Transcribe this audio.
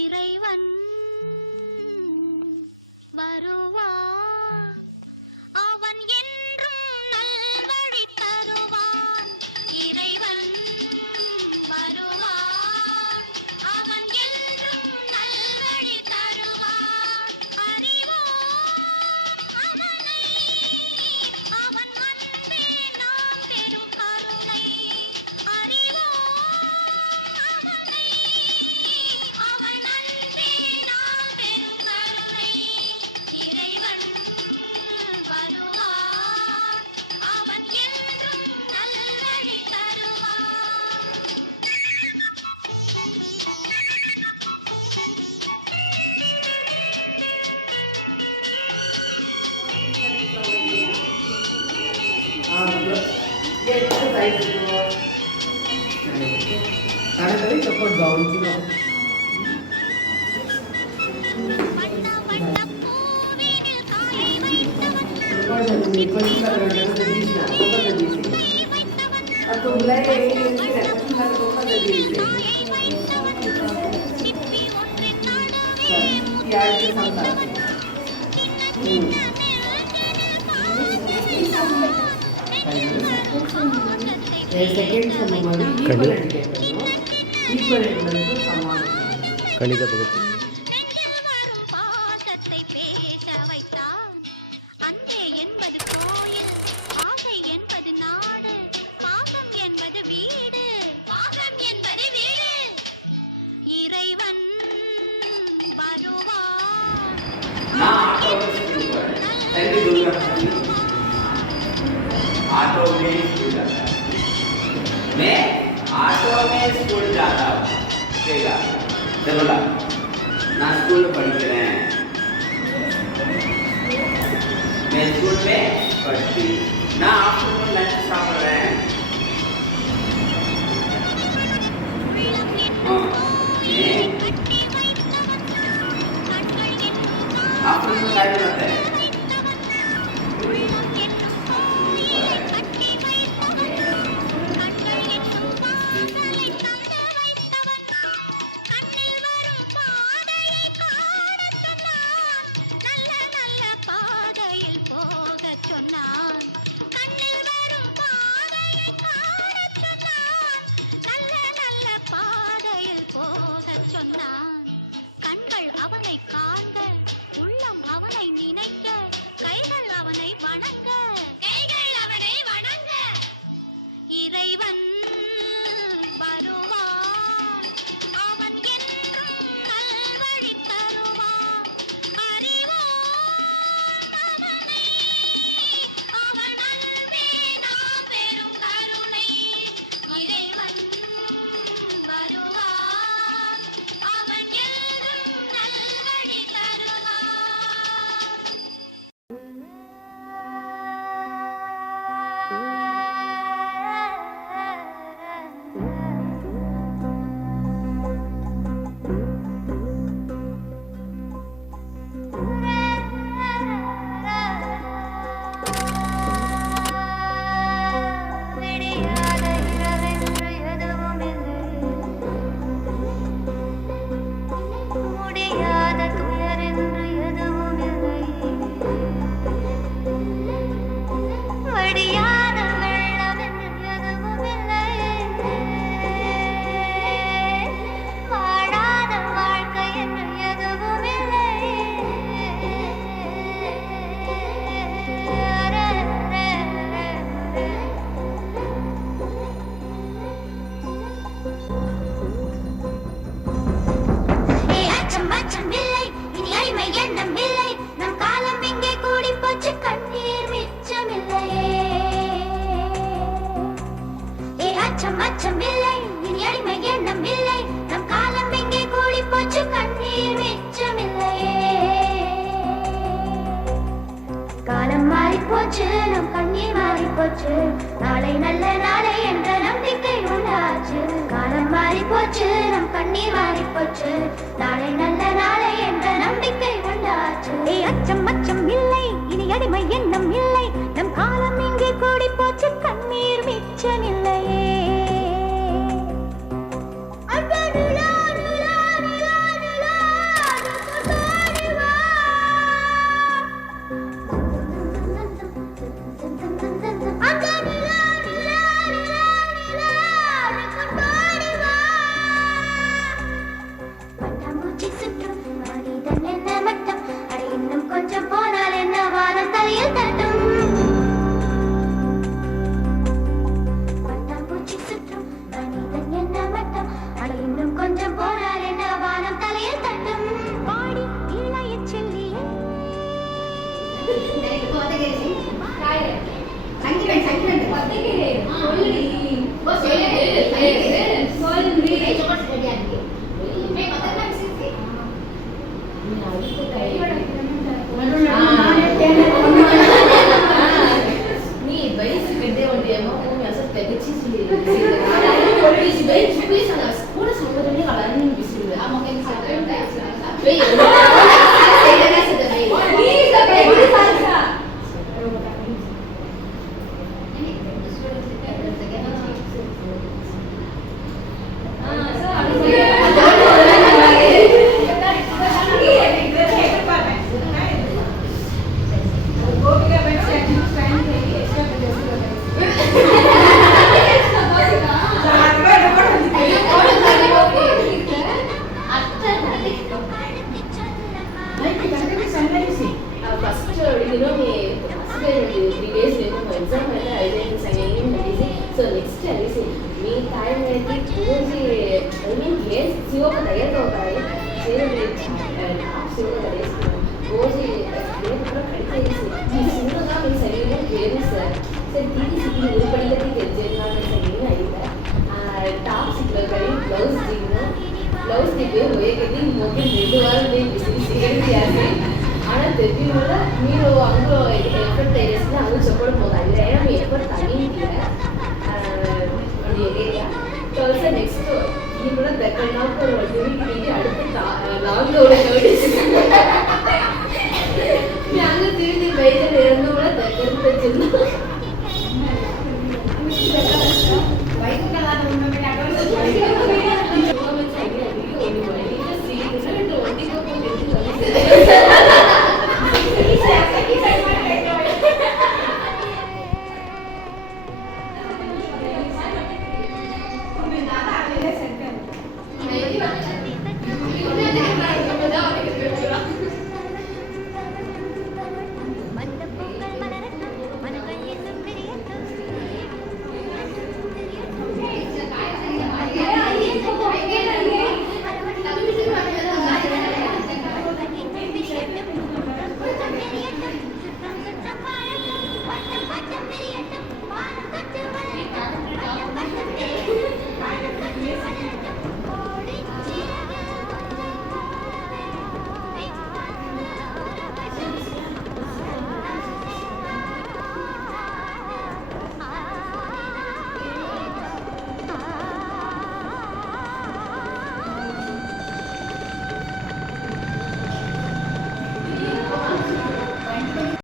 இறைவன் வருவான், அவன் என்றும் நல்வழி தருவான். இறைவன் வருவான், அவன் என்றும் நல்வழி தருவான். அறிவோம் அவனை, அவன் அன்பே நாம் பெரும் கருணை. அறிவோம் அவனை, அவன் அன்பே நாம் பெரும் கருணை. இறைவன் வருவான், அவன் என்றும் நல்வழி தருவான். Kadang-kadang cepat bau juga. வண்ண வண்ண பூவினில் காயை வைத்தவன், Lepas dari kita kadang-kadang jadi sih, apa jadi sih? வைத்தவன், Atau mulai ini kita apa jadi sih? காயை வைத்தவன், சிப்பி ஒன்றின் நடுவே Tiada santai. Second sama mari equivalent சமானம். கணித பகுதி நெஞ்சில் வரும் பாசத்தை பேச வைத்தான். அன்பே என்பது கோயில், ஆசை என்பது நாடு, பாசம் என்பது வீடு, பாசம் என்பது வீடு. இறைவன் வருவான், ऑटो में स्कूल जाता है। मैं ऑटो में स्कूल जाता हूँ। ठीक है, चलो ला, ना स्कूल में पढ़ते हैं। मैं स्कूल में पढ़ती, ना आफ्टरनून लंच साफ रहे हैं। हाँ, मैं आफ्टरनून लाइट रहता है। கண்கள் அவனை காண்க, உள்ளம் அவனை நினைக்க, கைகள் அவனை வணங்க, கைகள் அவனை வணங்க. இறைவன் வருவான், அவன் என்றும் நல்வழி தருவான். அறிவோம் அவனை, அவன் அன்பே நாம் பெரும் கருணை. இறைவன் வருவான், அவன் என்றும் நல்வழி தருவான். விடியாத இரவென்று எதுவுமில்லை, முடியாத துயரென்று எதுவுமில்லை, வடியாத வெள்ளமென்று எதுவுமில்லை, வாழாத வாழ்க்கை என்று எதுவுமில்லை. அச்சம் அச்சம் இல்லை, இனி அடிமை எண்ணம் இல்லை, நம் காலம் இங்கே கூடி போச்சு, கண்ணீர் மிச்சமில்லையே. அச்சம் அச்சம் இல்லை, இனி அடிமை எண்ணம் இல்லை, நம் காலம் இங்கே கூடி போச்சு, கண்ணீர் மிச்சமில்லையே. காலம் மாறி போச்சு, நம் கண்ணீர் மாறி போச்சு நாளை நல்ல நாளை என்ற நம்பிக்கை உண்டாச்சு காலம் மாறி போச்சு நம் கண்ணீர் மாறி போச்சு நாளை நல்ல நாளை என்ற நம்பிக்கை உண்டாச்சு அச்சம் அச்சம் இல்லை இனி அடிமை எண்ணம் இல்லை நம் காலம் இங்கே கூடி போச்சு கண்ணீர் மிச்சமில்லையே கொஞ்சம் போனால் என்ன வானம் தலையில் தட்டும் பட்டாம்பூச்சி சுற்றும் மனிதன் என்ன மட்டம் அட இன்னும் கொஞ்சம் போனால் என்ன வானம் தலையில் தட்டும் பாடி இளைய செல்லியே Yang itu di bayi dia rendu lah, tak kerja.